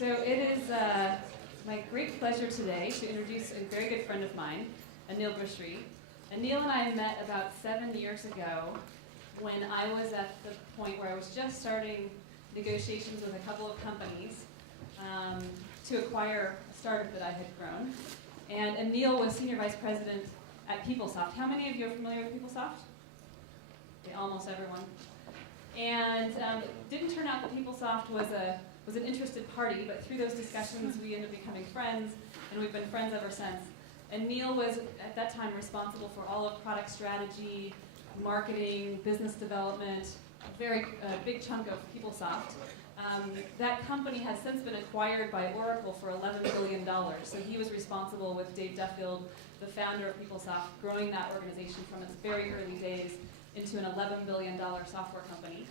So it is my great pleasure today to introduce a very good friend of mine, Aneel Bhusri. Aneel and I met about 7 years ago when I was at the point where I was just starting negotiations with a couple of companies to acquire a startup that I had grown. And Aneel was Senior Vice President at PeopleSoft. How many of you are familiar with PeopleSoft? Okay, almost everyone. And it didn't turn out that PeopleSoft was an interested party, but through those discussions we ended up becoming friends, and we've been friends ever since. And Aneel was, at that time, responsible for all of product strategy, marketing, business development, a very big chunk of PeopleSoft. That company has since been acquired by Oracle for $11 billion. So he was responsible with Dave Duffield, the founder of PeopleSoft, growing that organization from its very early days into an $11 billion software company.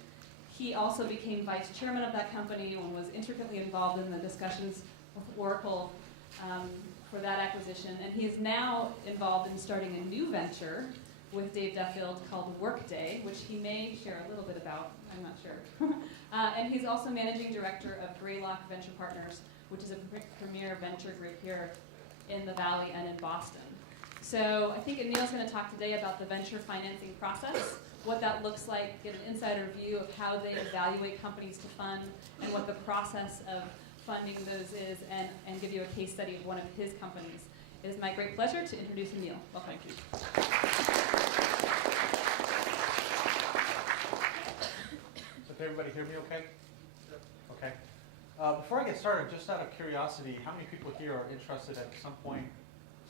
He also became vice chairman of that company and was intricately involved in the discussions with Oracle for that acquisition. And he is now involved in starting a new venture with Dave Duffield called Workday, which he may share a little bit about, I'm not sure. And he's also managing director of Greylock Venture Partners, which is a premier venture group here in the Valley and in Boston. So I think Aneel's going to talk today about the venture financing process, what that looks like, get an insider view of how they evaluate companies to fund, and what the process of funding those is, and give you a case study of one of his companies. It is my great pleasure to introduce Aneel. Welcome. Thank you. So can everybody hear me okay? Yep. Okay. Before I get started, just out of curiosity, how many people here are interested at some point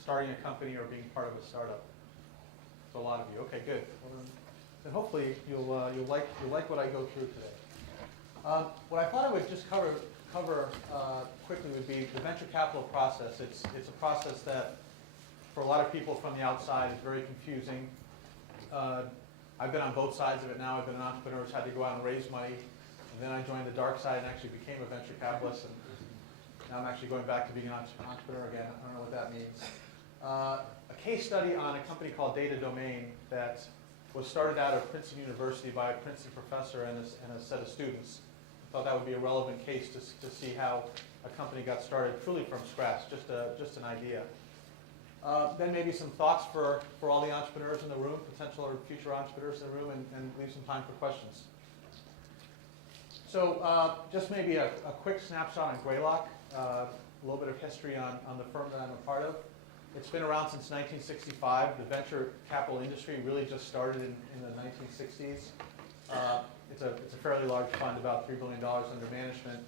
starting a company or being part of a startup? So a lot of you. Okay, good. Well, then hopefully you'll like what I go through today. What I thought I would just cover quickly would be the venture capital process. It's a process that, for a lot of people from the outside, is very confusing. I've been on both sides of it now. I've been an entrepreneur who's had to go out and raise money, and then I joined the dark side and actually became a venture capitalist, and now I'm actually going back to being an entrepreneur again. I don't know what that means. A case study on a company called Data Domain that was started out of Princeton University by a Princeton professor and a set of students. I thought that would be a relevant case to see how a company got started truly from scratch, just an idea. Then maybe some thoughts for all the entrepreneurs in the room, potential or future entrepreneurs in the room, and leave some time for questions. So just maybe a quick snapshot on Greylock, a little bit of history on the firm that I'm a part of. It's been around since 1965. The venture capital industry really just started in the 1960s. It's a fairly large fund, about $3 billion under management.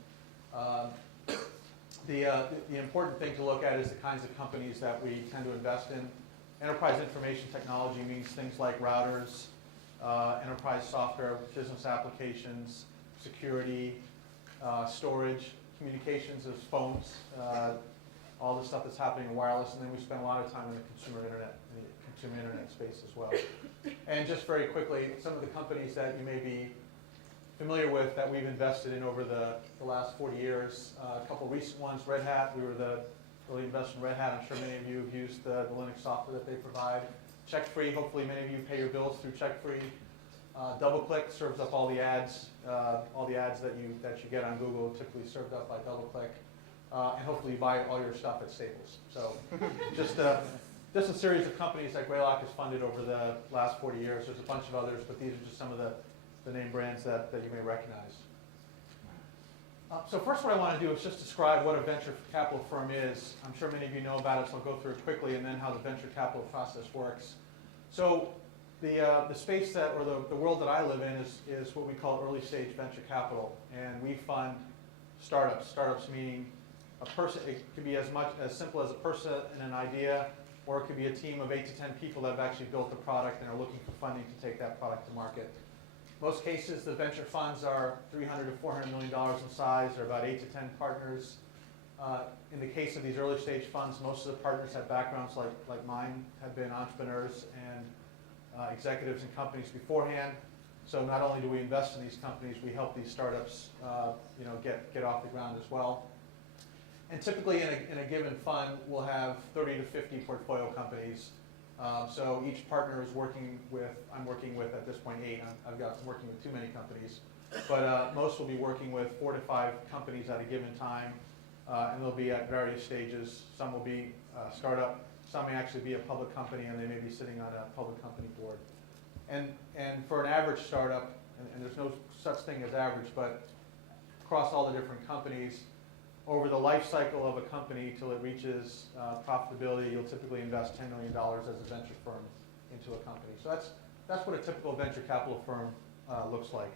The important thing to look at is the kinds of companies that we tend to invest in. Enterprise information technology means things like routers, enterprise software, business applications, security, storage, communications as phones, all the stuff that's happening in wireless, and then we spend a lot of time in the consumer internet space as well. And just very quickly, some of the companies that you may be familiar with that we've invested in over the last 40 years. A couple recent ones, Red Hat. We were the early investor in Red Hat. I'm sure many of you have used the Linux software that they provide. CheckFree, hopefully many of you pay your bills through CheckFree. DoubleClick serves up all the ads that you get on Google, typically served up by DoubleClick. And hopefully you buy all your stuff at Staples. So just a series of companies that Greylock has funded over the last 40 years. There's a bunch of others, but these are just some of the name brands that you may recognize. So first what I want to do is just describe what a venture capital firm is. I'm sure many of you know about it, so I'll go through it quickly, and then how the venture capital process works. So the space that, or the world that I live in is what we call early stage venture capital. And we fund startups. Startups meaning a person, it could be as simple as a person and an idea, or it could be a team of 8 to 10 people that have actually built a product and are looking for funding to take that product to market. Most cases, the venture funds are $300 to $400 million in size. There are about 8 to 10 partners. In the case of these early stage funds, most of the partners have backgrounds like mine, have been entrepreneurs and executives in companies beforehand. So not only do we invest in these companies, we help these startups get off the ground as well. And typically in a given fund, we'll have 30 to 50 portfolio companies. So each partner is I'm working with at this point 8. I'm working with too many companies. But most will be working with 4 to 5 companies at a given time. and they'll be at various stages. Some will be startup, some may actually be a public company, and they may be sitting on a public company board. And for an average startup, and there's no such thing as average, but across all the different companies, over the life cycle of a company till it reaches profitability, you'll typically invest $10 million as a venture firm into a company. So that's what a typical venture capital firm looks like.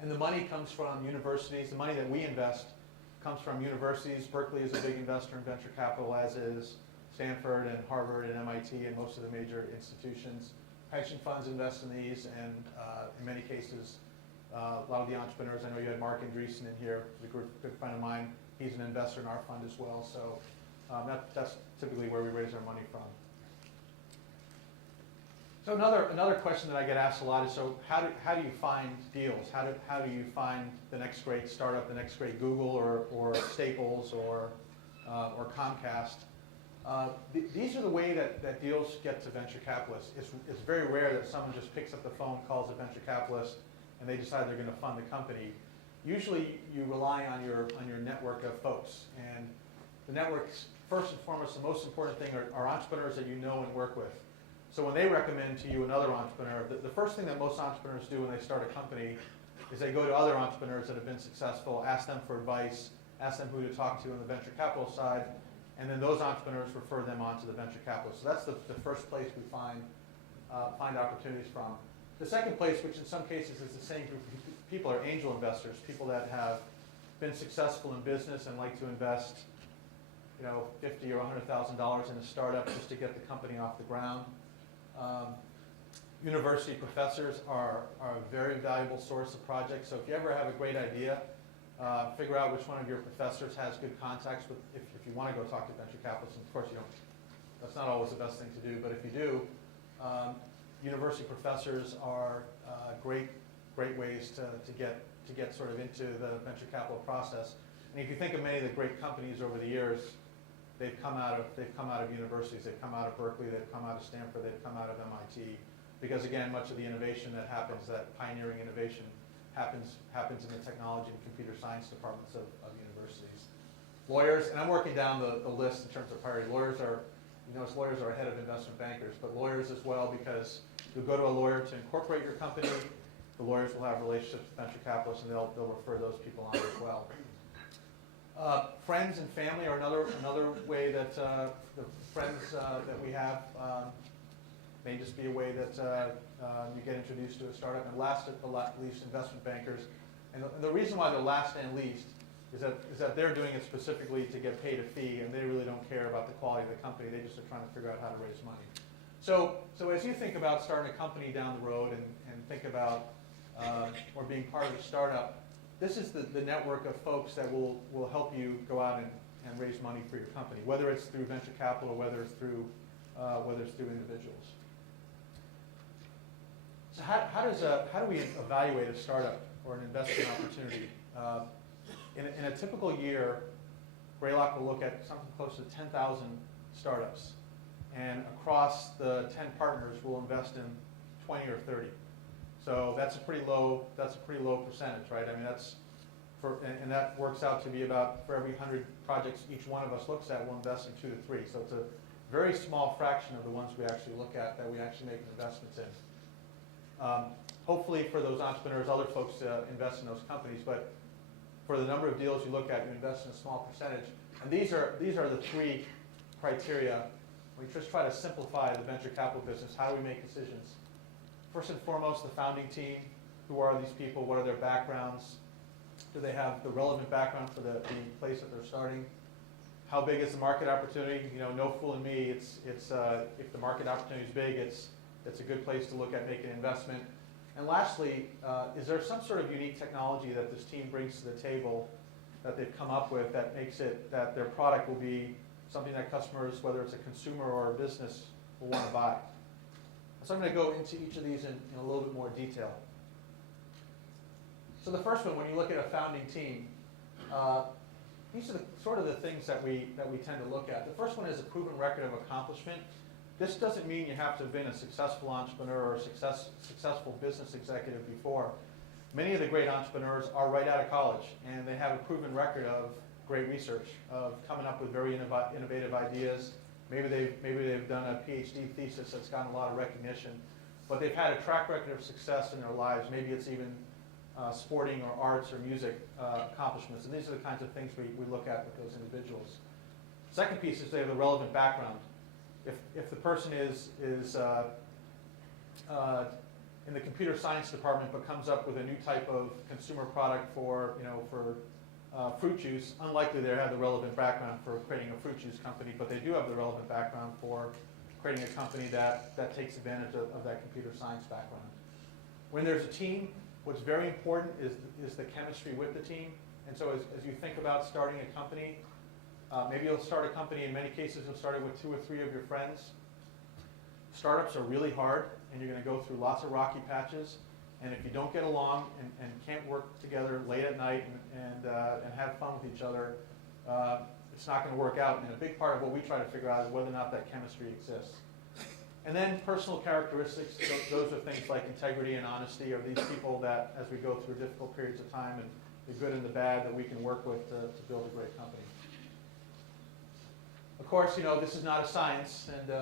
And the money comes from universities. The money that we invest comes from universities. Berkeley is a big investor in venture capital, as is Stanford and Harvard and MIT and most of the major institutions. Pension funds invest in these, and in many cases, a lot of the entrepreneurs, I know you had Mark Andreessen in here, a good friend of mine. He's an investor in our fund as well. So that's typically where we raise our money from. So another question that I get asked a lot is, so how do you find deals? How do you find the next great startup, the next great Google or Staples or Comcast? These are the way that deals get to venture capitalists. It's very rare that someone just picks up the phone, calls a venture capitalist, and they decide they're going to fund the company. Usually you rely on your network of folks. And the networks, first and foremost, the most important thing are entrepreneurs that you know and work with. So when they recommend to you another entrepreneur, the first thing that most entrepreneurs do when they start a company is they go to other entrepreneurs that have been successful, ask them for advice, ask them who to talk to on the venture capital side, and then those entrepreneurs refer them on to the venture capital. So that's the first place we find opportunities from. The second place, which in some cases is the same group of people, are angel investors, people that have been successful in business and like to invest, $50,000 or $100,000 in a startup just to get the company off the ground. University professors are a very valuable source of projects. So if you ever have a great idea, figure out which one of your professors has good contacts with, if you want to go talk to venture capitalists. And of course, that's not always the best thing to do, but if you do, university professors are great ways to get sort of into the venture capital process. And if you think of many of the great companies over the years, they've come out of universities. They've come out of Berkeley. They've come out of Stanford. They've come out of MIT. Because again, much of the innovation that happens, that pioneering innovation, happens in the technology and computer science departments of universities. Lawyers, and I'm working down the list in terms of priority. Lawyers are ahead of investment bankers, but lawyers as well, because you'll go to a lawyer to incorporate your company. The lawyers will have relationships with venture capitalists, and they'll refer those people on as well. Friends and family are another way that the friends that we have may just be a way that you get introduced to a startup. And last but not least, investment bankers. And the reason why they're last and least is that they're doing it specifically to get paid a fee, and they really don't care about the quality of the company. They just are trying to figure out how to raise money. So as you think about starting a company down the road and think about or being part of a startup, this is the network of folks that will help you go out and raise money for your company, whether it's through venture capital, whether it's through individuals. So how do we evaluate a startup or an investment opportunity? In a typical year, Greylock will look at something close to 10,000 startups, and across the 10 partners, we'll invest in 20 or 30. So that's a pretty low percentage, right? I mean, and that works out to be about, for every 100 projects each one of us looks at, we'll invest in 2 to 3. So it's a very small fraction of the ones we actually look at that we actually make investments in. Hopefully for those entrepreneurs, other folks invest in those companies, but for the number of deals you look at, you invest in a small percentage. And these are the 3 criteria. We just try to simplify the venture capital business. How do we make decisions? First and foremost, the founding team. Who are these people? What are their backgrounds? Do they have the relevant background for the place that they're starting? How big is the market opportunity? No fooling me. It's if the market opportunity is big, it's a good place to look at making an investment. And lastly, is there some sort of unique technology that this team brings to the table that they've come up with that makes it that their product will be something that customers, whether it's a consumer or a business, will want to buy? So I'm going to go into each of these in a little bit more detail. So the first one, when you look at a founding team, these are sort of the things that we tend to look at. The first one is a proven record of accomplishment. This doesn't mean you have to have been a successful entrepreneur or a successful business executive before. Many of the great entrepreneurs are right out of college, and they have a proven record great research, of coming up with very innovative ideas. Maybe they've done a PhD thesis that's gotten a lot of recognition, but they've had a track record of success in their lives. Maybe it's even sporting or arts or music accomplishments, and these are the kinds of things we look at with those individuals. Second piece is they have a relevant background. If the person is in the computer science department but comes up with a new type of consumer product for fruit juice, unlikely they have the relevant background for creating a fruit juice company, but they do have the relevant background for creating a company that takes advantage of that computer science background. When there's a team, what's very important is the chemistry with the team. And so as you think about starting a company, maybe you'll start a company, in many cases you'll start it with 2 or 3 of your friends. Startups are really hard, and you're going to go through lots of rocky patches. And if you don't get along and can't work together late at night and have fun with each other, it's not going to work out. And a big part of what we try to figure out is whether or not that chemistry exists. And then personal characteristics, those are things like integrity and honesty. Are these people that, as we go through difficult periods of time and the good and the bad, that we can work with to build a great company? Of course, this is not a science, and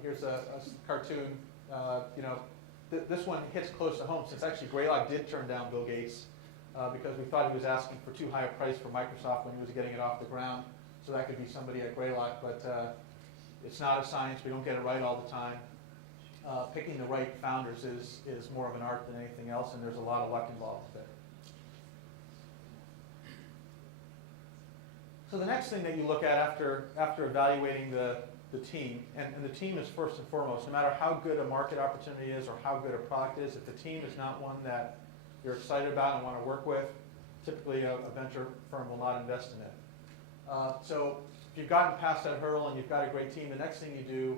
here's a cartoon. This one hits close to home, since actually Greylock did turn down Bill Gates because we thought he was asking for too high a price for Microsoft when he was getting it off the ground. So that could be somebody at Greylock, but it's not a science. We don't get it right all the time. Picking the right founders is more of an art than anything else, and there's a lot of luck involved with it. So the next thing that you look at after evaluating the team, and the team is first and foremost, no matter how good a market opportunity is or how good a product is, if the team is not one that you're excited about and want to work with, typically a venture firm will not invest in it. So if you've gotten past that hurdle and you've got a great team, the next thing you do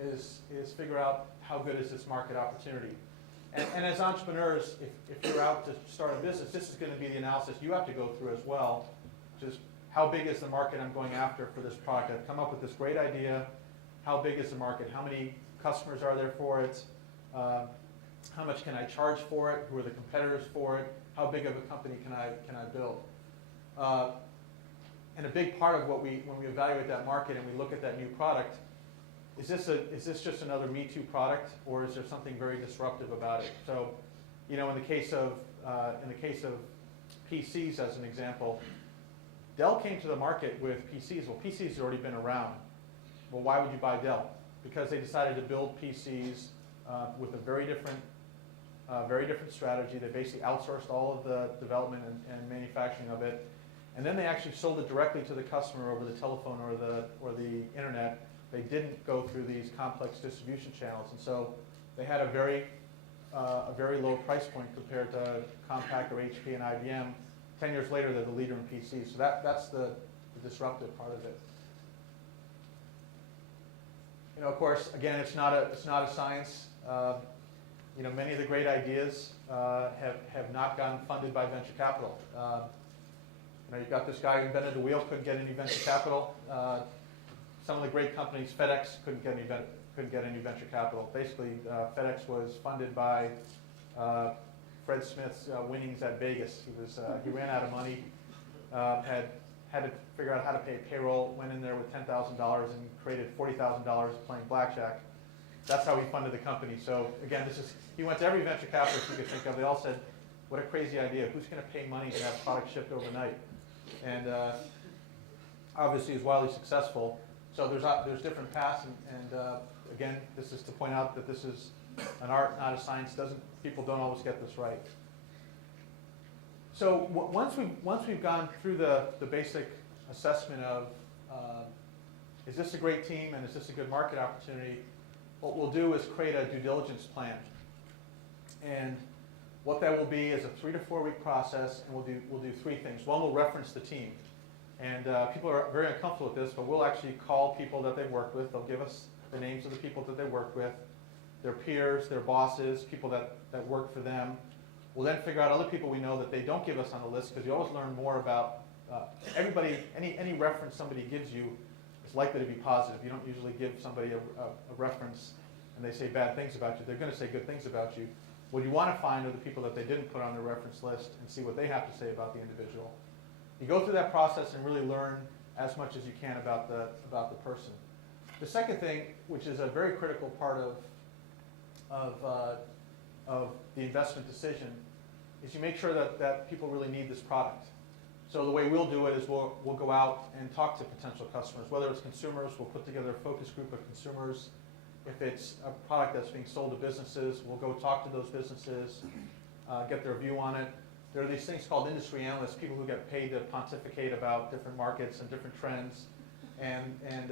is figure out how good is this market opportunity. And as entrepreneurs, if you're out to start a business, this is going to be the analysis you have to go through as well. Just how big is the market I'm going after for this product? I've come up with this great idea. How big is the market? How many customers are there for it? How much can I charge for it? Who are the competitors for it? How big of a company can I build? And a big part of when we evaluate that market and we look at that new product, is this just another Me Too product, or is there something very disruptive about it? So, in the case of PCs as an example, Dell came to the market with PCs. Well, PCs had already been around. Well, why would you buy Dell? Because they decided to build PCs with a very different strategy. They basically outsourced all of the development and manufacturing of it, and then they actually sold it directly to the customer over the telephone or the internet. They didn't go through these complex distribution channels, and so they had a very low price point compared to Compaq or HP and IBM. 10 years later, they're the leader in PCs. So that's the disruptive part of it. Of course, again, it's not a science. Many of the great ideas have not gotten funded by venture capital. You've got this guy who invented the wheel, couldn't get any venture capital. Some of the great companies, FedEx, couldn't get any venture capital. Basically, FedEx was funded by Fred Smith's winnings at Vegas. He ran out of money, had to figure out how to pay payroll, went in there with $10,000 and created $40,000 playing blackjack. That's how he funded the company. So again, he went to every venture capitalist you could think of. They all said, what a crazy idea. Who's going to pay money to have product shipped overnight? And obviously he's wildly successful. So there's different paths, and again, this is to point out that this is an art, not a science. People don't always get this right. So once we've gone through the basic assessment of is this a great team and is this a good market opportunity, what we'll do is create a due diligence plan. And what that will be is a 3 to 4 week process, and we'll do 3 things. One, we'll reference the team. And people are very uncomfortable with this, but we'll actually call people that they've worked with. They'll give us the names of the people that they worked with, their peers, their bosses, people that work for them. We'll then figure out other people we know that they don't give us on the list, because you always learn more about everybody. Any reference somebody gives you is likely to be positive. You don't usually give somebody a reference and they say bad things about you. They're going to say good things about you. What you want to find are the people that they didn't put on their reference list and see what they have to say about the individual. You go through that process and really learn as much as you can about the person. The second thing, which is a very critical part of the investment decision, is you make sure that people really need this product. So the way we'll do it is we'll go out and talk to potential customers, whether it's consumers, we'll put together a focus group of consumers. If it's a product that's being sold to businesses, we'll go talk to those businesses, get their view on it. There are these things called industry analysts, people who get paid to pontificate about different markets and different trends, and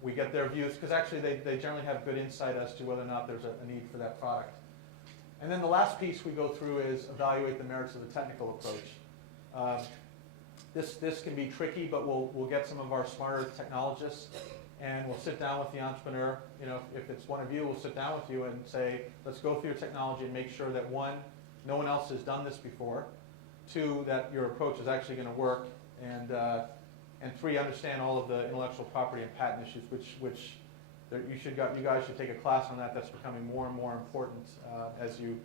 we get their views, because actually they generally have good insight as to whether or not there's a need for that product. And then the last piece we go through is evaluate the merits of the technical approach. This can be tricky, but we'll get some of our smarter technologists, and we'll sit down with the entrepreneur. You know, if it's one of you, we'll sit down with you and say, let's go through your technology and make sure that one, no one else has done this before. Two, that your approach is actually going to work, and three, understand all of the intellectual property and patent issues, which you guys should take a class on that. That's becoming more and more important as you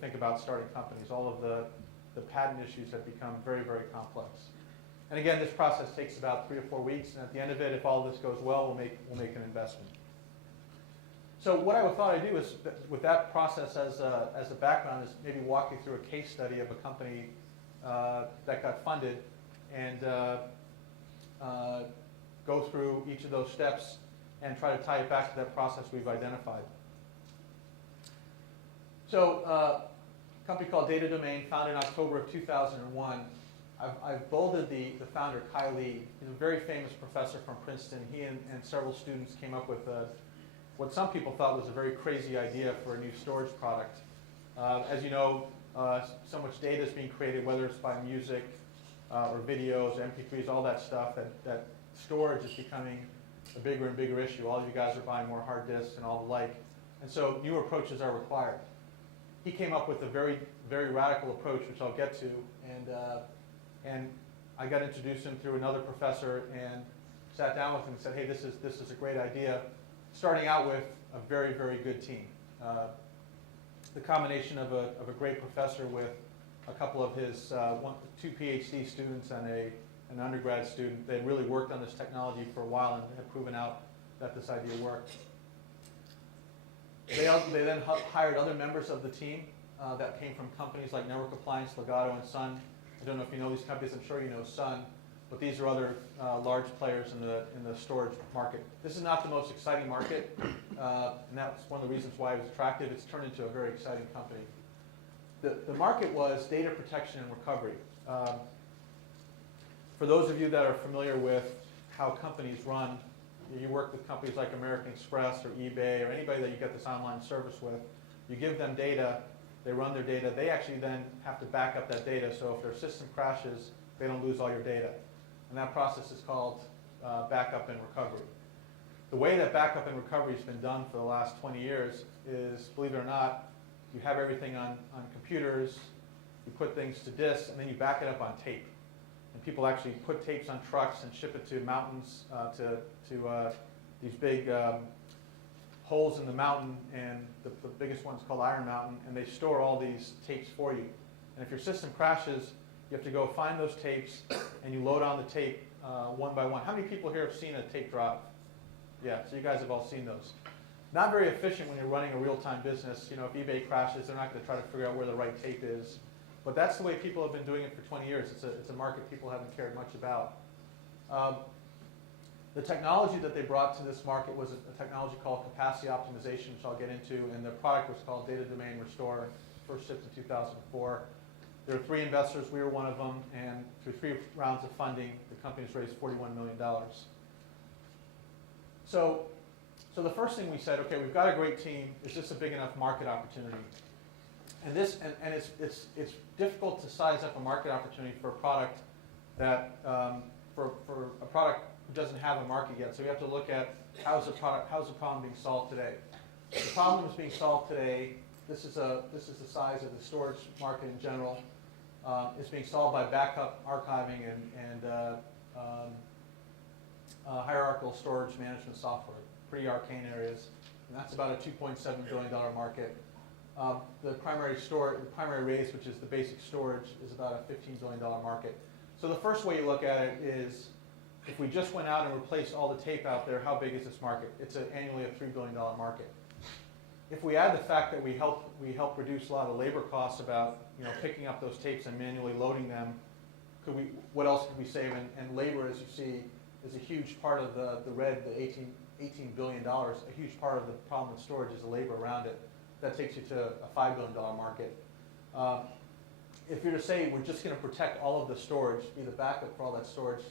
think about starting companies. All of the patent issues have become very, very complex. And again, this process takes about 3 or 4 weeks, and at the end of it, if all of this goes well, we'll make an investment. So what I thought I'd do is, with that process as a background, is maybe walk you through a case study of a company that got funded, and go through each of those steps and try to tie it back to that process we've identified. So, a company called Data Domain, founded in October of 2001. I've bolded the founder, Kai Lee. He's a very famous professor from Princeton. He and several students came up with what some people thought was a very crazy idea for a new storage product. As you know, so much data is being created, whether it's by music or videos, MP3s, all that stuff, that storage is becoming a bigger and bigger issue. All of you guys are buying more hard disks and all the like. And so new approaches are required. He came up with a very, very radical approach, which I'll get to, and I got introduced to him through another professor and sat down with him and said, hey, this is a great idea, starting out with a very, very good team. The combination of a great professor with a couple of his 2 PhD students and an undergrad student. They had really worked on this technology for a while and had proven out that this idea worked. They then hired other members of the team that came from companies like Network Appliance, Legato, and Sun. I don't know if you know these companies. I'm sure you know Sun, but these are other large players in the storage market. This is not the most exciting market, and that's one of the reasons why it was attractive. It's turned into a very exciting company. The market was data protection and recovery. For those of you that are familiar with how companies run, you work with companies like American Express or eBay or anybody that you get this online service with, you give them data, they run their data, they actually then have to back up that data, so if their system crashes, they don't lose all your data. And that process is called backup and recovery. The way that backup and recovery has been done for the last 20 years is, believe it or not, you have everything on computers, you put things to disks, and then you back it up on tape. And people actually put tapes on trucks and ship it to mountains, to these big holes in the mountain, and the biggest one's called Iron Mountain, and they store all these tapes for you. And if your system crashes, you have to go find those tapes, and you load on the tape one by one. How many people here have seen a tape drive? Yeah, so you guys have all seen those. Not very efficient when you're running a real-time business. You know, if eBay crashes, they're not going to try to figure out where the right tape is. But that's the way people have been doing it for 20 years. It's a market people haven't cared much about. The technology that they brought to this market was a technology called capacity optimization, which I'll get into, and the product was called Data Domain Restore, first shipped in 2004. There were 3 investors, we were one of them, and through 3 rounds of funding, the company's raised $41 million. So the first thing we said, okay, we've got a great team, is this a big enough market opportunity? And it's difficult to size up a market opportunity for a product that, for a product who doesn't have a market yet. So we have to look at how's the problem being solved today. The problem is being solved today. This is the size of the storage market in general. It's being solved by backup, archiving, and hierarchical storage management software. Pretty arcane areas, and that's about a $2.7 billion market. The primary raise, which is the basic storage, is about a $15 billion market. So the first way you look at it is, if we just went out and replaced all the tape out there, how big is this market? It's annually a $3 billion market. If we add the fact that we help reduce a lot of labor costs about picking up those tapes and manually loading them, what else could we save? And labor, as you see, is a huge part of the red, the $18 billion. A huge part of the problem with storage is the labor around it. That takes you to a $5 billion market. If you're to say we're just going to protect all of the storage, be the backup for all that storage,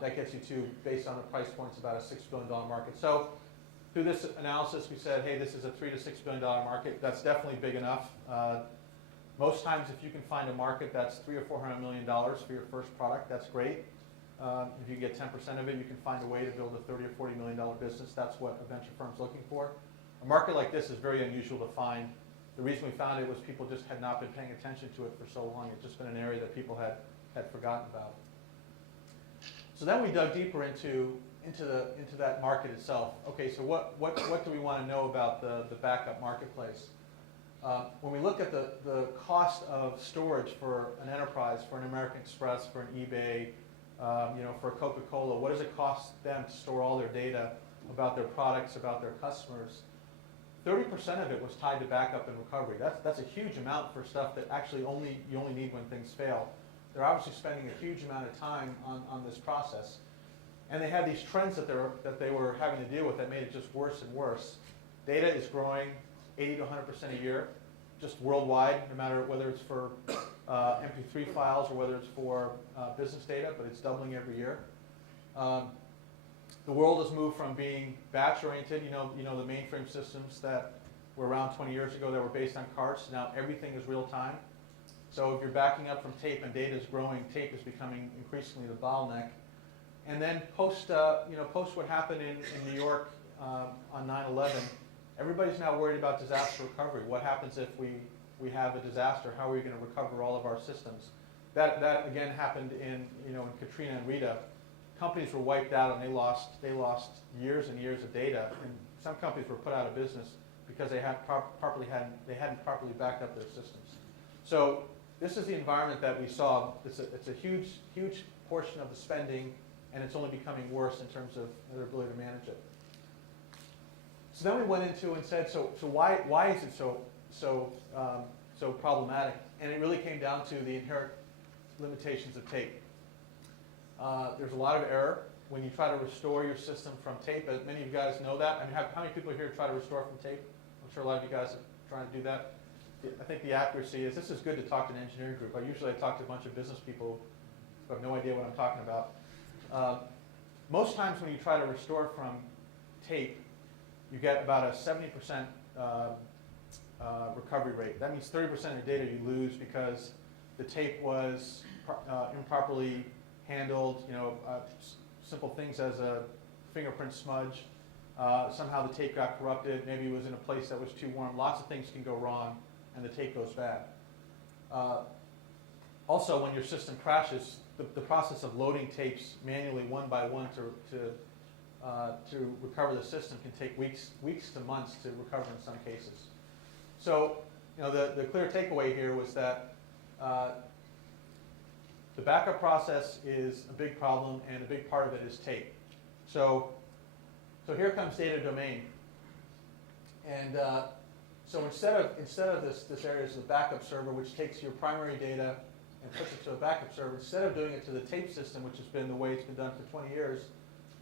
that gets you to, based on the price points, about a $6 billion market. So through this analysis, we said, hey, this is a $3 to $6 billion market. That's definitely big enough. Most times, if you can find a market that's $300 or $400 million for your first product, that's great. If you get 10% of it, you can find a way to build a $30 or $40 million business. That's what a venture firm's looking for. A market like this is very unusual to find. The reason we found it was people just had not been paying attention to it for so long. It's just been an area that people had forgotten about. So then we dug deeper into that market itself. Okay, so what do we want to know about the backup marketplace? When we look at the cost of storage for an enterprise, for an American Express, for an eBay, for a Coca-Cola, what does it cost them to store all their data about their products, about their customers? 30% of it was tied to backup and recovery. That's a huge amount for stuff that actually you only need when things fail. They're obviously spending a huge amount of time on this process. And they had these trends that they were having to deal with that made it just worse and worse. Data is growing 80 to 100% a year, just worldwide, no matter whether it's for MP3 files or whether it's for business data, but it's doubling every year. The world has moved from being batch-oriented, the mainframe systems that were around 20 years ago that were based on carts. Now everything is real-time. So if you're backing up from tape and data is growing, tape is becoming increasingly the bottleneck. And then post what happened in New York on 9/11, everybody's now worried about disaster recovery. What happens if we have a disaster? How are we going to recover all of our systems? That again happened in Katrina and Rita. Companies were wiped out and they lost years and years of data. And some companies were put out of business because they hadn't properly backed up their systems. So this is the environment that we saw. It's a huge portion of the spending, and it's only becoming worse in terms of their ability to manage it. So then we went into and said, so why is it so problematic? And it really came down to the inherent limitations of tape. There's a lot of error when you try to restore your system from tape. As many of you guys know that. I mean, how many people here try to restore from tape? I'm sure a lot of you guys are trying to do that. I think the accuracy is, this is good to talk to an engineering group. I talk to a bunch of business people who have no idea what I'm talking about. Most times when you try to restore from tape, you get about a 70% recovery rate. That means 30% of your data you lose because the tape was improperly handled. Simple things as a fingerprint smudge. Somehow the tape got corrupted. Maybe it was in a place that was too warm. Lots of things can go wrong, and the tape goes bad. Also, when your system crashes, the process of loading tapes manually one by one to recover the system can take weeks to months to recover in some cases. So, the clear takeaway here was that the backup process is a big problem, and a big part of it is tape. So here comes data domain, and so instead of this area is the backup server, which takes your primary data and puts it to a backup server. Instead of doing it to the tape system, which has been the way it's been done for 20 years,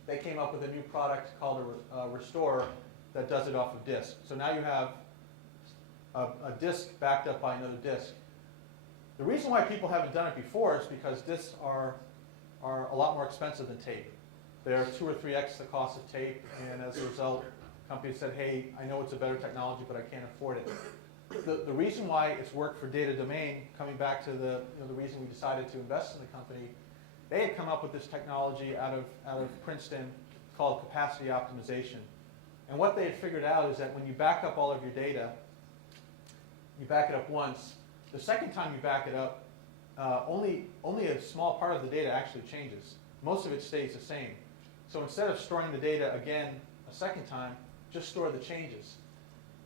they came up with a new product called a Restore that does it off of disk. So now you have a disk backed up by another disk. The reason why people haven't done it before is because disks are a lot more expensive than tape. They're 2 or 3x the cost of tape, and as a result, companies said, hey, I know it's a better technology, but I can't afford it. The reason why it's worked for data domain, coming back to the reason we decided to invest in the company, they had come up with this technology out of Princeton called capacity optimization. And what they had figured out is that when you back up all of your data, you back it up once. The second time you back it up, only a small part of the data actually changes. Most of it stays the same. So instead of storing the data again a second time, just store the changes.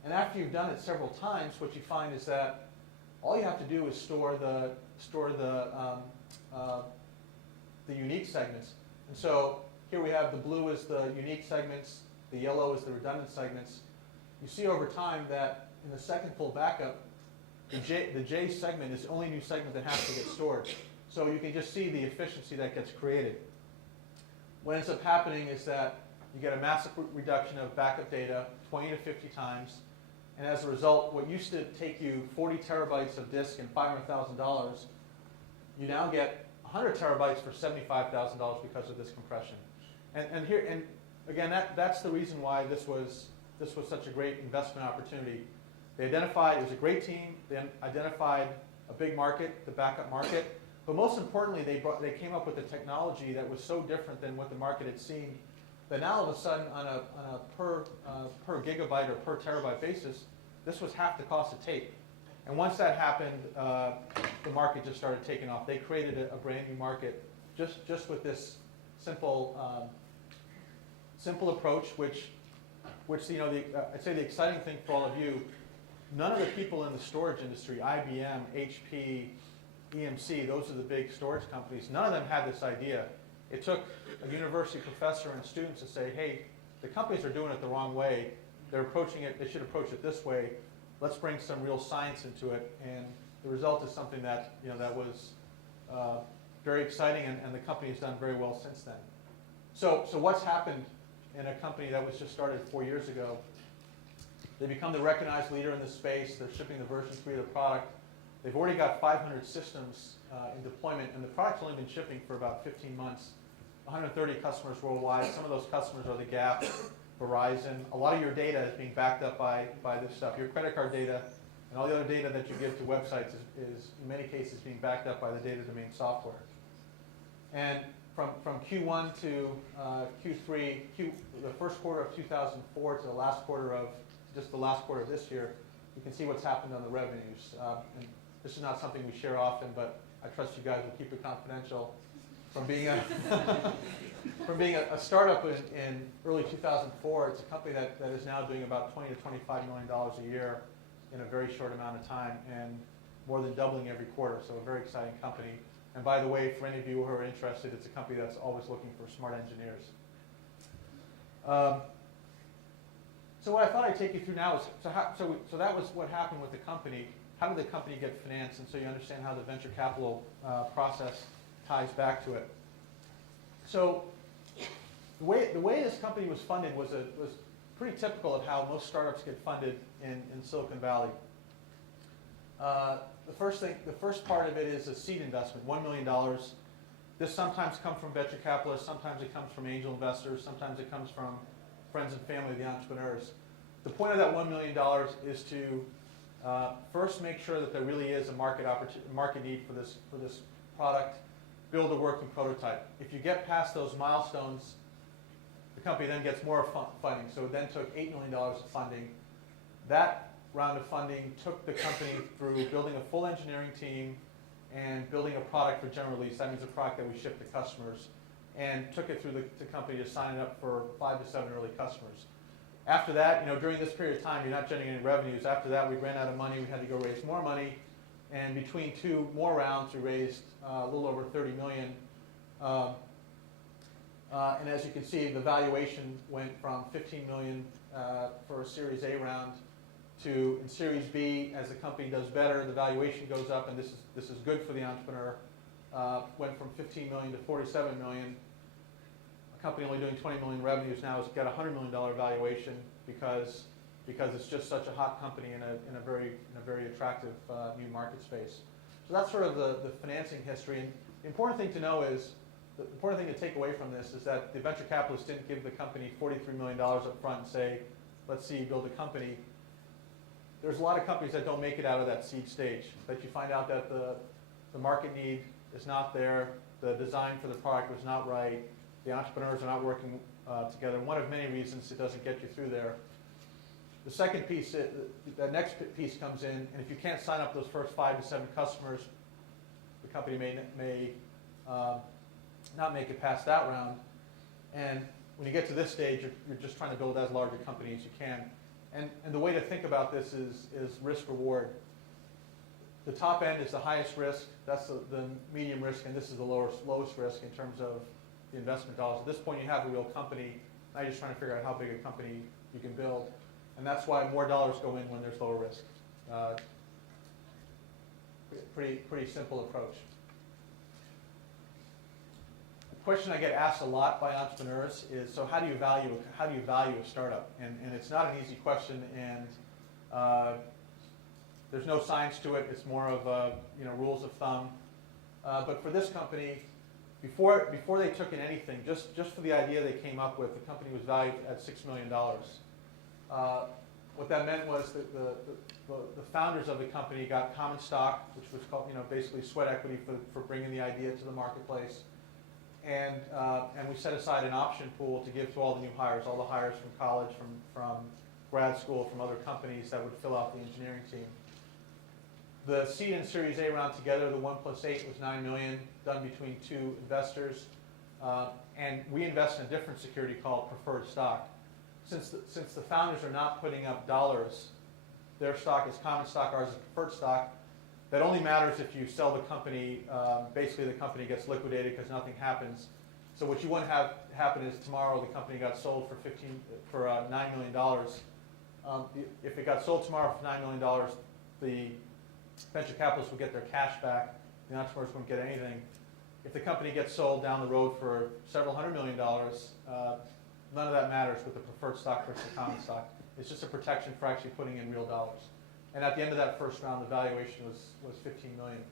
And after you've done it several times, what you find is that all you have to do is store the unique segments. And so here we have the blue is the unique segments, the yellow is the redundant segments. You see over time that in the second full backup, the J segment is the only new segment that has to get stored. So you can just see the efficiency that gets created. What ends up happening is that you get a massive reduction of backup data, 20 to 50 times. And as a result, what used to take you 40 terabytes of disk and $500,000, you now get 100 terabytes for $75,000 because of this compression. And again, that's the reason why this was such a great investment opportunity. They identified, it was a great team, they identified a big market, the backup market, but most importantly, they came up with a technology that was so different than what the market had seen, that now all of a sudden on a per gigabyte or per terabyte basis, this was half the cost of tape. And once that happened, the market just started taking off. They created a brand new market just with this simple approach, which I'd say the exciting thing for all of you, none of the people in the storage industry, IBM, HP, EMC, those are the big storage companies, none of them had this idea. It took a university professor and students to say, hey, the companies are doing it the wrong way. They're approaching it, they should approach it this way. Let's bring some real science into it. And the result is something that, that was very exciting, and the company has done very well since then. So what's happened in a company that was just started 4 years ago? They become the recognized leader in this space. They're shipping the version 3 of the product. They've already got 500 systems in deployment, and the product's only been shipping for about 15 months. 130 customers worldwide. Some of those customers are the Gap, Verizon. A lot of your data is being backed up by this stuff. Your credit card data and all the other data that you give to websites is in many cases being backed up by the data domain software. And from Q1 to Q3, the first quarter of 2004 to the last quarter of this year, you can see what's happened on the revenues. And this is not something we share often, but I trust you guys will keep it confidential. From being a startup in early 2004, it's a company that is now doing about $20 to $25 million a year in a very short amount of time, and more than doubling every quarter. So a very exciting company. And by the way, for any of you who are interested, it's a company that's always looking for smart engineers. So what I thought I'd take you through now is, so that was what happened with the company. How did the company get financed? And so you understand how the venture capital process ties back to it. So the way this company was funded was pretty typical of how most startups get funded in Silicon Valley. The first part of it is a seed investment, $1 million. This sometimes comes from venture capitalists, sometimes it comes from angel investors, sometimes it comes from friends and family of the entrepreneurs. The point of that $1 million is to first make sure that there really is a market need for this product, build a working prototype. If you get past those milestones, the company then gets more funding. So it then took $8 million of funding. That round of funding took the company through building a full engineering team and building a product for general release. That means a product that we ship to customers, and took it through the company to sign it up for 5 to 7 early customers. After that, during this period of time, you're not generating any revenues. After that, we ran out of money. We had to go raise more money. And between 2 more rounds, we raised a little over $30 million. And as you can see, the valuation went from $15 million for a Series A round to, in Series B, as the company does better, the valuation goes up, and this is good for the entrepreneur. Went from $15 million to $47 million. A company only doing $20 million revenues now has got a $100 million valuation because it's just such a hot company in a very attractive new market space. So that's sort of the financing history. And the important thing to know is, the important thing to take away from this is that the venture capitalists didn't give the company $43 million up front and say, let's see you build a company. There's a lot of companies that don't make it out of that seed stage, that you find out that the market need is not there, the design for the product was not right, the entrepreneurs are not working together. One of many reasons it doesn't get you through there. The second piece, the next piece comes in, and if you can't sign up those first 5 to 7 customers, the company may not make it past that round. And when you get to this stage, you're just trying to build as large a company as you can. And the way to think about this is risk-reward. The top end is the highest risk, that's the medium risk, and this is the lowest risk in terms of the investment dollars. At this point, you have a real company. Now you're just trying to figure out how big a company you can build. And that's why more dollars go in when there's lower risk. Pretty simple approach. A question I get asked a lot by entrepreneurs is, so how do you value a startup? And it's not an easy question, and there's no science to it. It's more of rules of thumb. But for this company, before they took in anything, just for the idea they came up with, the company was valued at $6 million. What that meant was that the founders of the company got common stock, which was called, basically sweat equity for bringing the idea to the marketplace. And we set aside an option pool to give to all the new hires, all the hires from college, from grad school, from other companies that would fill out the engineering team. The seed and Series A round together, the 1 + 8 was $9 million, done between 2 investors. And we invest in a different security called preferred stock. Since the founders are not putting up dollars, their stock is common stock, ours is preferred stock. That only matters if you sell the company. Basically, the company gets liquidated because nothing happens. So what you want to have happen is tomorrow the company got sold for $9 million. If it got sold tomorrow for $9 million, the venture capitalists will get their cash back. The entrepreneurs won't get anything. If the company gets sold down the road for several $100 million, none of that matters with the preferred stock versus the common stock. It's just a protection for actually putting in real dollars. And at the end of that first round, the valuation was $15 million.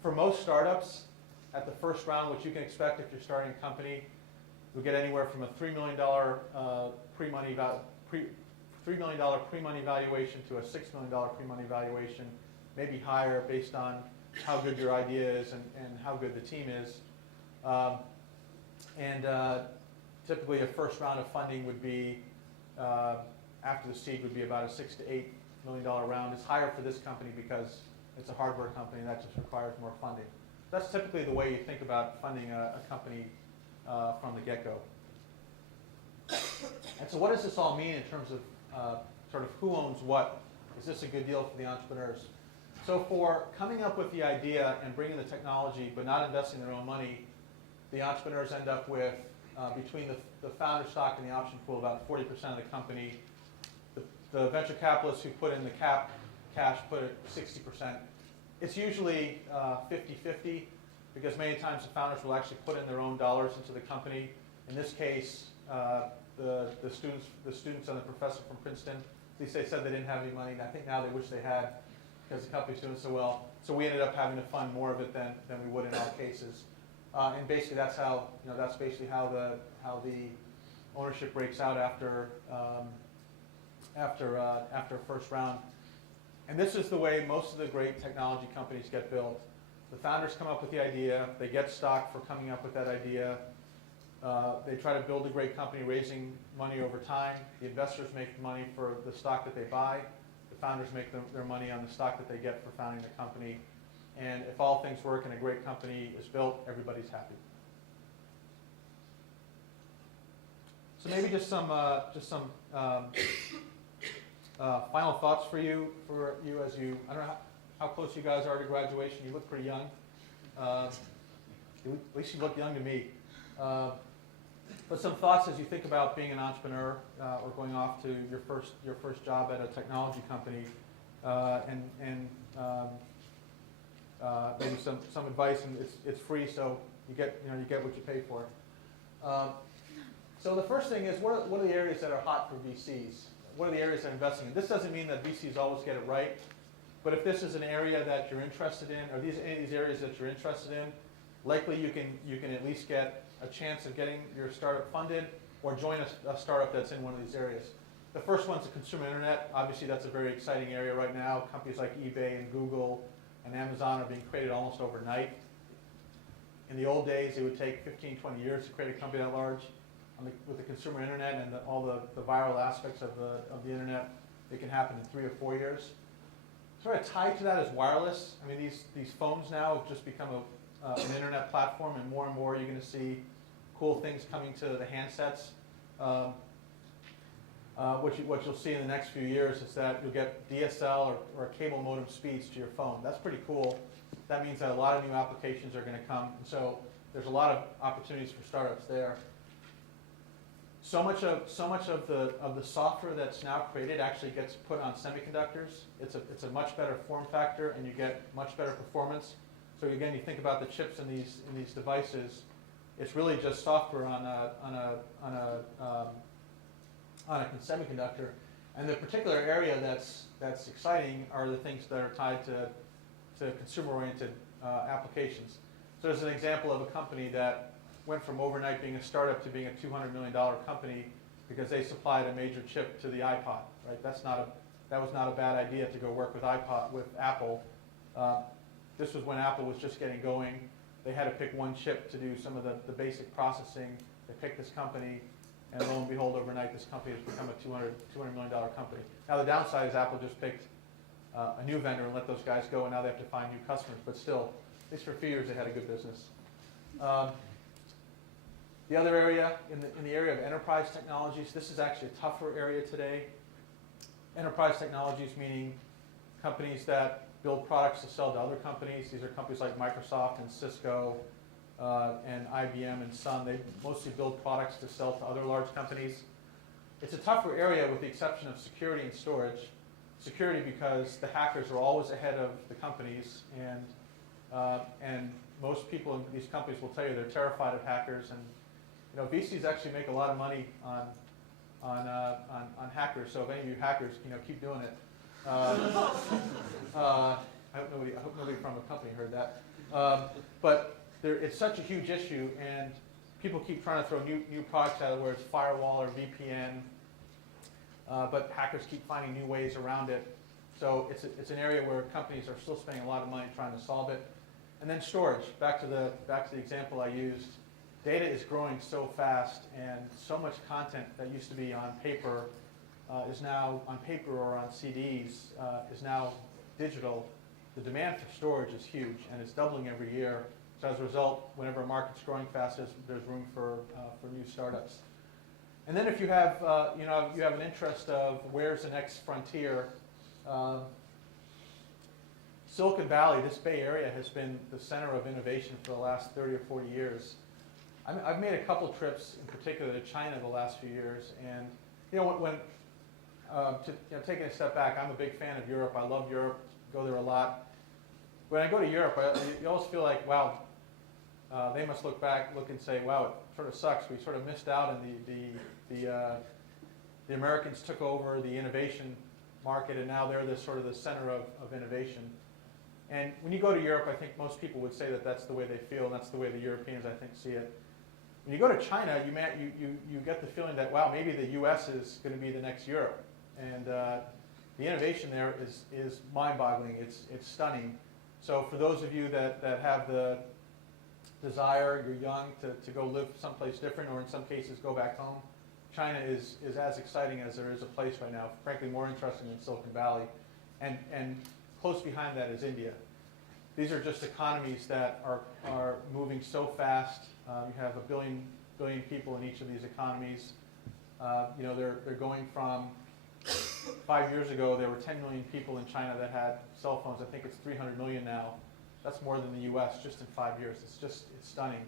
For most startups, at the first round, what you can expect if you're starting a company, you'll get anywhere from a $3 million pre-money valuation to a $6 million pre-money valuation, maybe higher based on how good your idea is and how good the team is. Typically a first round of funding would be, after the seed, would be about a $6 to $8 million round. It's higher for this company because it's a hardware company and that just requires more funding. That's typically the way you think about funding a company from the get-go. And so what does this all mean in terms of sort of who owns what? Is this a good deal for the entrepreneurs? So for coming up with the idea and bringing the technology but not investing their own money, the entrepreneurs end up with, between the founder stock and the option pool, about 40% of the company. The venture capitalists who put in the cash put it 60%. It's usually 50-50 because many times the founders will actually put in their own dollars into the company. In this case, the students and the professor from Princeton, at least they said they didn't have any money, and I think now they wish they had because the company's doing so well. So we ended up having to fund more of it than we would in all cases. And basically that's how the ownership breaks out after first round. And this is the way most of the great technology companies get built. The founders come up with the idea, they get stock for coming up with that idea, they try to build a great company, raising money over time. The investors make money for the stock that they buy. The founders make their money on the stock that they get for founding the company. And if all things work and a great company is built, everybody's happy. So maybe just some final thoughts for you as you, I don't know how close you guys are to graduation. You look pretty young. At least you look young to me. But some thoughts as you think about being an entrepreneur or going off to your first job at a technology company, maybe some advice, and it's free, so you get what you pay for. So the first thing is, what are the areas that are hot for VCs? What are the areas they're investing in? This doesn't mean that VCs always get it right, but if this is an area that you're interested in, or any of these areas that you're interested in, likely you can at least get a chance of getting your startup funded or join a startup that's in one of these areas. The first one's the consumer internet. Obviously, that's a very exciting area right now. Companies like eBay and Google and Amazon are being created almost overnight. In the old days, it would take 15, 20 years to create a company that large. With the consumer internet and all the viral aspects of the internet, it can happen in 3 or 4 years. Sort of tied to that is wireless. I mean, these phones now have just become an internet platform, and more you're going to see cool things coming to the handsets. What you'll see in the next few years is that you'll get DSL or cable modem speeds to your phone. That's pretty cool. That means that a lot of new applications are going to come. And so there's a lot of opportunities for startups there. So much of the software that's now created actually gets put on semiconductors. It's a much better form factor, and you get much better performance. So again, you think about the chips in these devices. It's really just software on a semiconductor. And the particular area that's exciting are the things that are tied to consumer-oriented applications. So there's an example of a company that went from overnight being a startup to being a $200 million company because they supplied a major chip to the iPod. Right? That was not a bad idea to go work with Apple. This was when Apple was just getting going. They had to pick one chip to do some of the basic processing. They picked this company, and lo and behold, overnight, this company has become a $200 million company. Now, the downside is Apple just picked a new vendor and let those guys go, and now they have to find new customers. But still, at least for a few years, they had a good business. The other area, in the area of enterprise technologies, this is actually a tougher area today. Enterprise technologies meaning companies that build products to sell to other companies. These are companies like Microsoft and Cisco and IBM and Sun. They mostly build products to sell to other large companies. It's a tougher area with the exception of security and storage. Security because the hackers are always ahead of the companies, and most people in these companies will tell you they're terrified of hackers. And VCs actually make a lot of money on hackers. So if any of you hackers, keep doing it. I hope nobody from a company heard that. But it's such a huge issue, and people keep trying to throw new products out, whether it's firewall or VPN. But hackers keep finding new ways around it. So it's an area where companies are still spending a lot of money trying to solve it. And then storage. Back to the example I used. Data is growing so fast, and so much content that used to be on paper is now on paper or on CDs is now digital. The demand for storage is huge, and it's doubling every year. So as a result, whenever a market's growing fast, there's room for new startups. And then if you have you have an interest of where's the next frontier, Silicon Valley, this Bay Area, has been the center of innovation for the last 30 or 40 years. I've made a couple trips, in particular to China, the last few years, and taking a step back, I'm a big fan of Europe. I love Europe. Go there a lot. When I go to Europe, you always feel like, wow, they must look and say, wow, it sort of sucks. We sort of missed out, and the Americans took over the innovation market, and now they're the center of innovation. And when you go to Europe, I think most people would say that that's the way they feel, and that's the way the Europeans, I think, see it. When you go to China, you get the feeling that, wow, maybe the U.S. is going to be the next Europe. And the innovation there is mind-boggling. It's stunning. So for those of you that have the desire, you're young, to go live someplace different, or in some cases go back home, China is as exciting as there is a place right now, frankly more interesting than Silicon Valley. And close behind that is India. These are just economies that are moving so fast. You have 1 billion people in each of these economies. They're going from 5 years ago, there were 10 million people in China that had cell phones. I think it's 300 million now. That's more than the U.S. just in 5 years. It's stunning.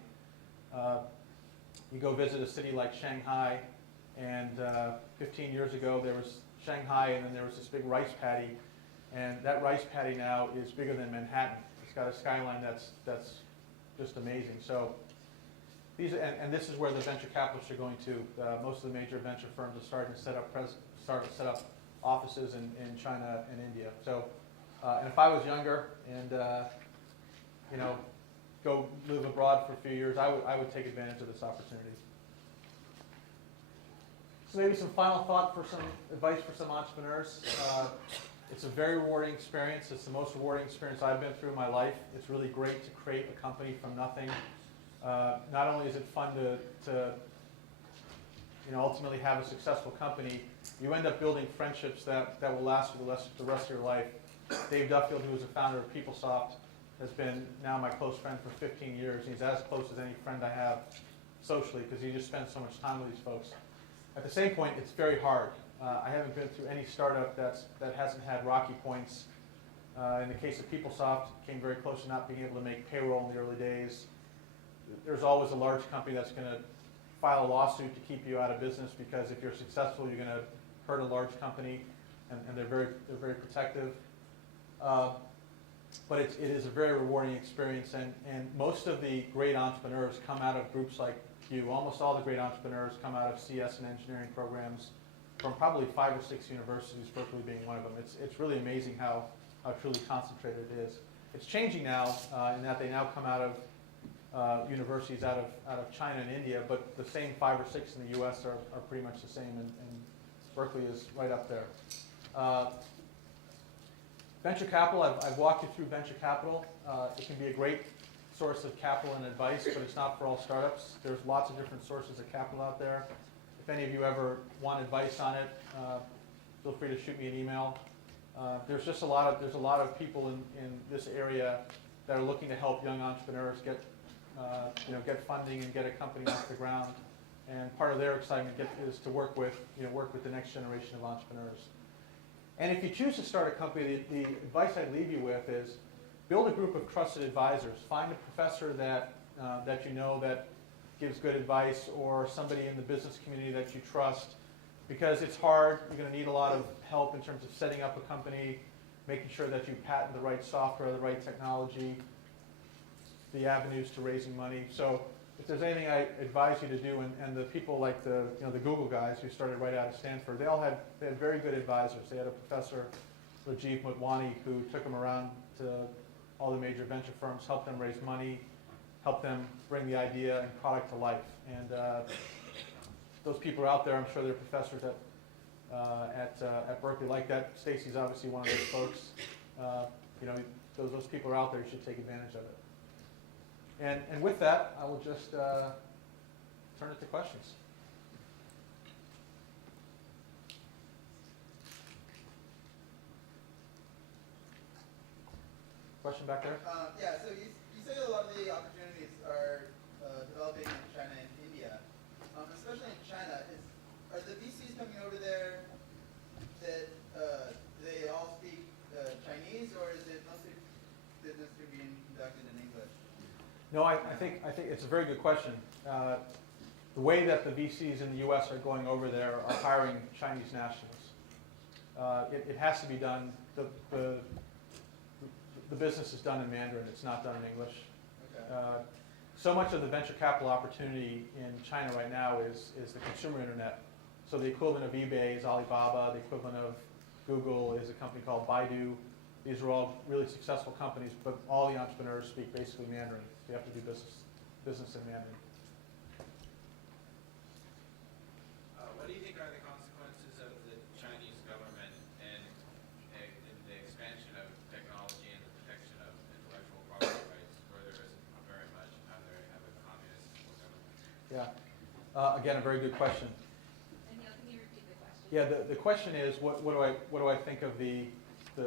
You go visit a city like Shanghai, and 15 years ago there was Shanghai, and then there was this big rice paddy, and that rice paddy now is bigger than Manhattan. It's got a skyline that's just amazing. So this is where the venture capitalists are going to. Most of the major venture firms are starting to set up offices in China and India. So, and if I was younger and go live abroad for a few years, I would take advantage of this opportunity. So maybe some final thought for some advice for some entrepreneurs. It's a very rewarding experience. It's the most rewarding experience I've been through in my life. It's really great to create a company from nothing. Not only is it fun to ultimately have a successful company, you end up building friendships that will last for the rest of your life. Dave Duffield, who was the founder of PeopleSoft, has been now my close friend for 15 years. He's as close as any friend I have socially because he just spends so much time with these folks. At the same point, it's very hard. I haven't been through any startup that hasn't had rocky points. In the case of PeopleSoft, came very close to not being able to make payroll in the early days. There's always a large company that's going to file a lawsuit to keep you out of business, because if you're successful, you're going to hurt a large company, and they're very protective. But it is a very rewarding experience, and most of the great entrepreneurs come out of groups like you. Almost all the great entrepreneurs come out of CS and engineering programs from probably 5 or 6 universities, Berkeley being one of them. It's really amazing how truly concentrated it is. It's changing now in that they now come out of universities out of China and India, but the same 5 or 6 in the US are pretty much the same, and Berkeley is right up there. Venture capital, I've walked you through venture capital. It can be a great source of capital and advice, but it's not for all startups. There's lots of different sources of capital out there. If any of you ever want advice on it, feel free to shoot me an email. There's a lot of people in this area that are looking to help young entrepreneurs get funding and get a company off the ground. And part of their excitement is to work with the next generation of entrepreneurs. And if you choose to start a company, the advice I'd leave you with is build a group of trusted advisors. Find a professor that you know that gives good advice, or somebody in the business community that you trust, because it's hard. You're going to need a lot of help in terms of setting up a company, making sure that you patent the right software, the right technology, the avenues to raising money. So if there's anything I advise you to do, and the people like the Google guys who started right out of Stanford, they had very good advisors. They had a professor, Rajiv Motwani, who took them around to all the major venture firms, helped them raise money, helped them bring the idea and product to life. And those people are out there. I'm sure there are professors at Berkeley like that. Stacy's obviously one of those folks. Those people are out there. You should take advantage of it. And with that, I will just turn it to questions. Question back there? Yeah, so you say a lot of the opportunities are developing in China and India. Especially in China, are the VCs coming over there that they all speak Chinese, or is it mostly business being conducted in English? No, I think it's a very good question. The way that the VCs in the U.S. are going over there are hiring Chinese nationals. It has to be done. The business is done in Mandarin. It's not done in English. Okay. So much of the venture capital opportunity in China right now is the consumer internet. So the equivalent of eBay is Alibaba. The equivalent of Google is a company called Baidu. These are all really successful companies, but all the entrepreneurs speak basically Mandarin. You have to do business in Mandarin. What do you think are the consequences of the Chinese government in the expansion of technology and the protection of intellectual property rights, where there isn't very much, how they have a communist government? Yeah. Again, a very good question. Aneel, can you repeat the question? Yeah. The question is, what do I think of the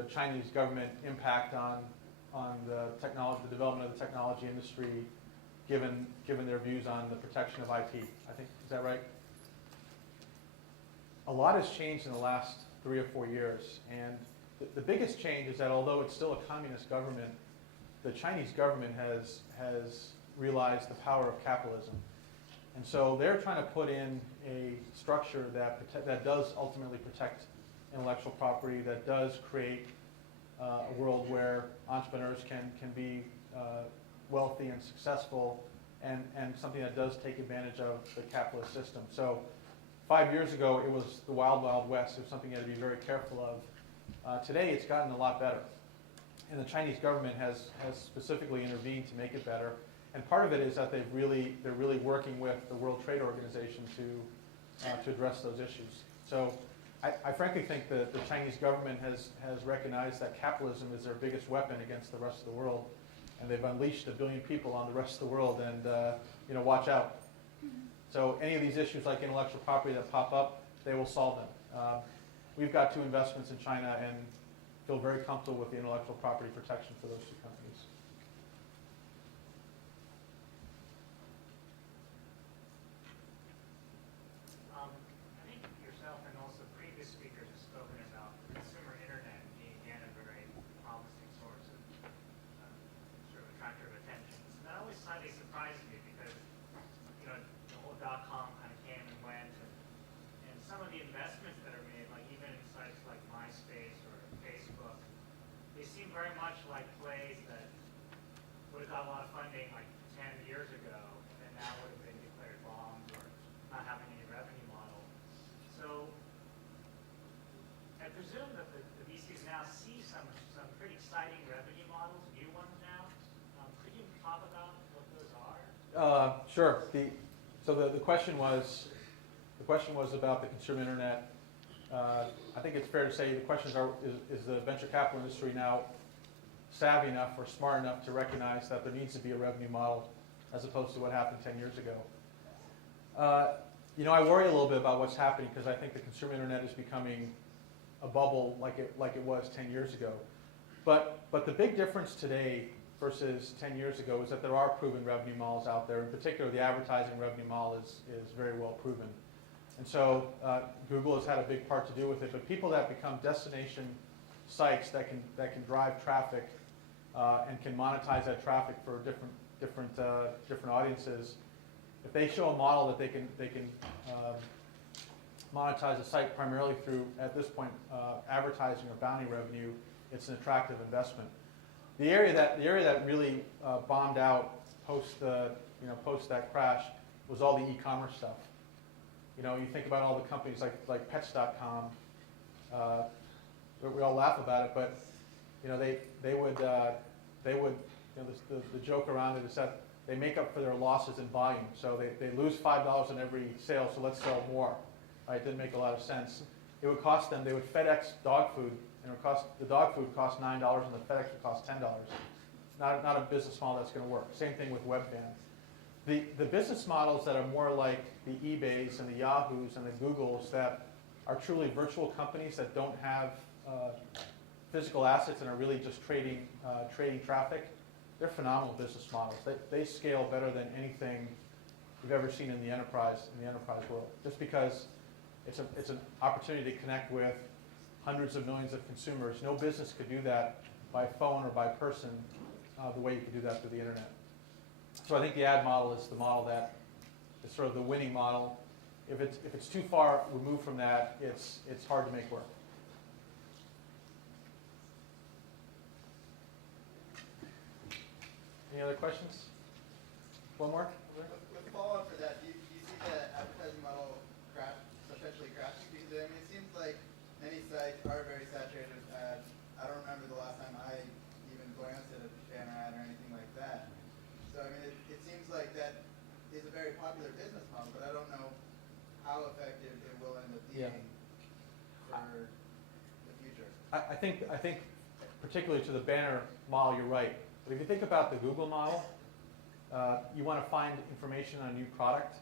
Chinese government impact on the technology, the development of the technology industry, given their views on the protection of IP? I think, is that right? A lot has changed in the last 3 or 4 years, and the biggest change is that although it's still a communist government, the Chinese government has realized the power of capitalism, and so they're trying to put in a structure that does ultimately protect intellectual property, that does create a world where entrepreneurs can be wealthy and successful, and something that does take advantage of the capitalist system. So 5 years ago, it was the wild, wild west. It was something you had to be very careful of. Today, it's gotten a lot better. And the Chinese government has specifically intervened to make it better. And part of it is that they're really working with the World Trade Organization to address those issues. So I frankly think that the Chinese government has recognized that capitalism is their biggest weapon against the rest of the world, and they've unleashed 1 billion people on the rest of the world, and watch out. So any of these issues like intellectual property that pop up, they will solve them. We've got 2 investments in China and feel very comfortable with the intellectual property protection for those 2 companies. I think yourself and also previous some of the investments that are made, like even in sites like MySpace or Facebook, they seem very much like plays that would have got a lot of funding like 10 years ago, and now would have been declared bombs or not having any revenue model. So I presume that the VCs now see some pretty exciting revenue models, new ones now. Could you talk about what those are? Sure. So the question was about the consumer internet. I think it's fair to say the questions are: is the venture capital industry now savvy enough or smart enough to recognize that there needs to be a revenue model as opposed to what happened 10 years ago? I worry a little bit about what's happening because I think the consumer internet is becoming a bubble like it was 10 years ago. But the big difference today versus 10 years ago is that there are proven revenue models out there. In particular, the advertising revenue model is very well proven. And so Google has had a big part to do with it. But people that become destination sites that can drive traffic and can monetize that traffic for different audiences, if they show a model that they can monetize a site primarily through, at this point, advertising or bounty revenue, it's an attractive investment. The area that really bombed out post that crash was all the e-commerce stuff. You think about all the companies like Pets.com. We all laugh about it, but they would the joke around it is that they make up for their losses in volume. So they lose $5 on every sale, so let's sell more. Right? It didn't make a lot of sense. It would cost them. They would FedEx dog food. And the dog food cost $9 and the FedEx would cost $10. Not a business model that's going to work. Same thing with webvan. The business models that are more like the eBays and the Yahoos and the Googles that are truly virtual companies that don't have physical assets and are really just trading traffic, they're phenomenal business models. They scale better than anything you've ever seen in the enterprise world. Just because it's an opportunity to connect with hundreds of millions of consumers. No business could do that by phone or by person the way you could do that through the internet. So I think the ad model is the model that is sort of the winning model. If it's too far removed from that, it's hard to make work. Any other questions? One more? With follow-up for that, do you see the advertising model essentially crashing? Because it seems like many sites are very saturated with ads. I don't remember the last time I even glanced at a banner ad or anything like that. So it seems like that is a very popular business model, but I don't know how effective it will end up being for the future. I think particularly to the banner model, you're right. But if you think about the Google model, you want to find information on a new product,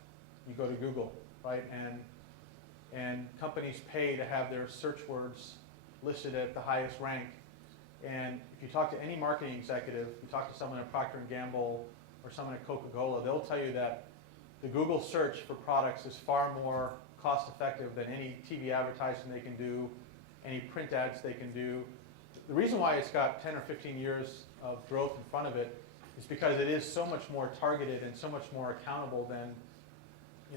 you go to Google, right? And companies pay to have their search words listed at the highest rank. And if you talk to any marketing executive, you talk to someone at Procter & Gamble or someone at Coca-Cola, they'll tell you that the Google search for products is far more cost effective than any TV advertising they can do, any print ads they can do. The reason why it's got 10 or 15 years of growth in front of it is because it is so much more targeted and so much more accountable than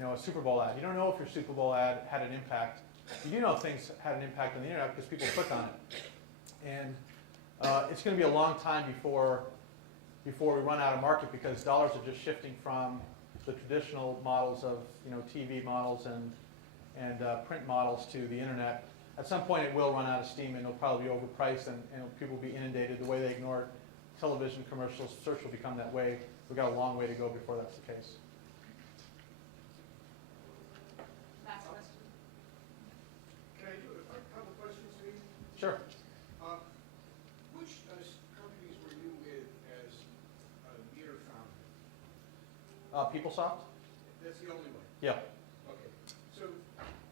a Super Bowl ad. You don't know if your Super Bowl ad had an impact. You do know things had an impact on the internet because people click on it. And it's going to be a long time before we run out of market because dollars are just shifting from the traditional models of TV models and print models to the internet. At some point it will run out of steam and it'll probably be overpriced and people will be inundated the way they ignore television commercials. Search will become that way. We've got a long way to go before that's the case. Last question. Can I do a couple questions, please? Sure. Which companies were you with as Meter founder? PeopleSoft? That's the only one? Yeah. Okay. So,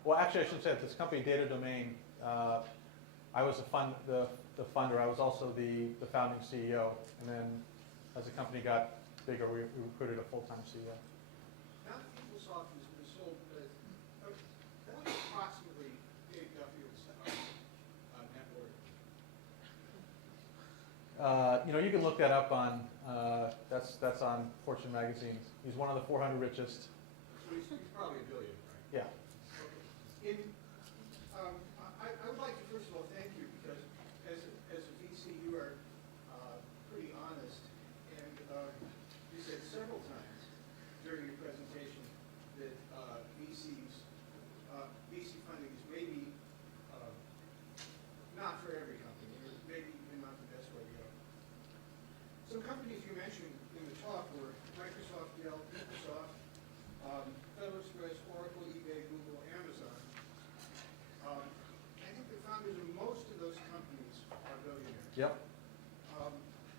Well, actually, I should say that this company, Data Domain, I was the funder. I was also the founding CEO. And then as the company got bigger, we recruited a full-time CEO. now that PeopleSoft has been sold, what is approximately Dave Duffield's net worth? You can look that up on, that's on Fortune magazine. He's one of the 400 richest. So he's probably $1 billion, right? Yeah. Okay. In, I would like to first of all thank you because as a VC you are pretty honest, and you said several times during your presentation that VC funding is maybe not for every company, or maybe even not the best way to go. Some companies you mentioned in the talk were Microsoft, Dell, PeopleSoft, Federal Express, Oracle, eBay, Google, Amazon. I think the founders of most of those companies are billionaires. Yep.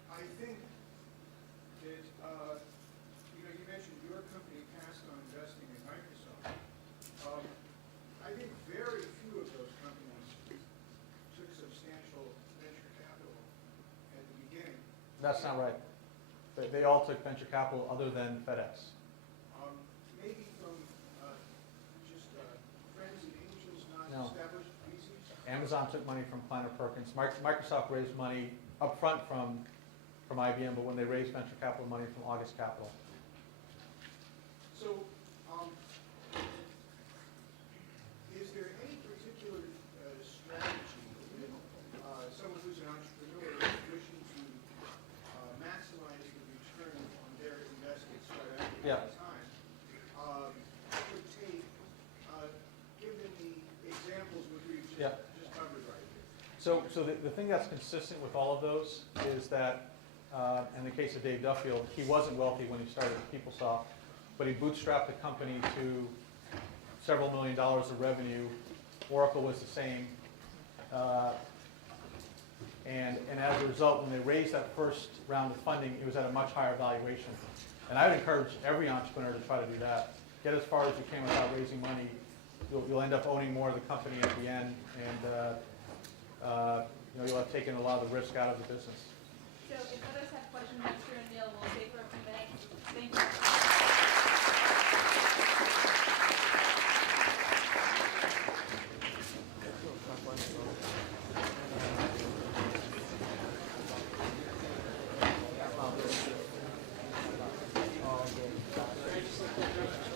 I think that, you mentioned your company passed on investing in Microsoft. I think very few of those companies took substantial venture capital at the beginning. That's not right. They all took venture capital other than FedEx. Maybe from just friends and angels, No. non-established VCs. Amazon took money from Kleiner Perkins. Microsoft raised money up front from IBM, but when they raised venture capital money from August Capital. So, is there any particular strategy that someone who's an entrepreneur is wishing to maximize the return on their invested start at Yeah. the time would take, given the examples which we've Yeah. just covered right here? So the thing that's consistent with all of those is that, in the case of Dave Duffield, he wasn't wealthy when he started at PeopleSoft, but he bootstrapped the company to several $1 million of revenue. Oracle was the same. And as a result, when they raised that first round of funding, it was at a much higher valuation. And I would encourage every entrepreneur to try to do that. Get as far as you can without raising money. You'll end up owning more of the company at the end, and you'll have taken a lot of the risk out of the business. So if others have questions, Mr. Aneel, we'll stay for a few minutes. Thank you. Oh, okay.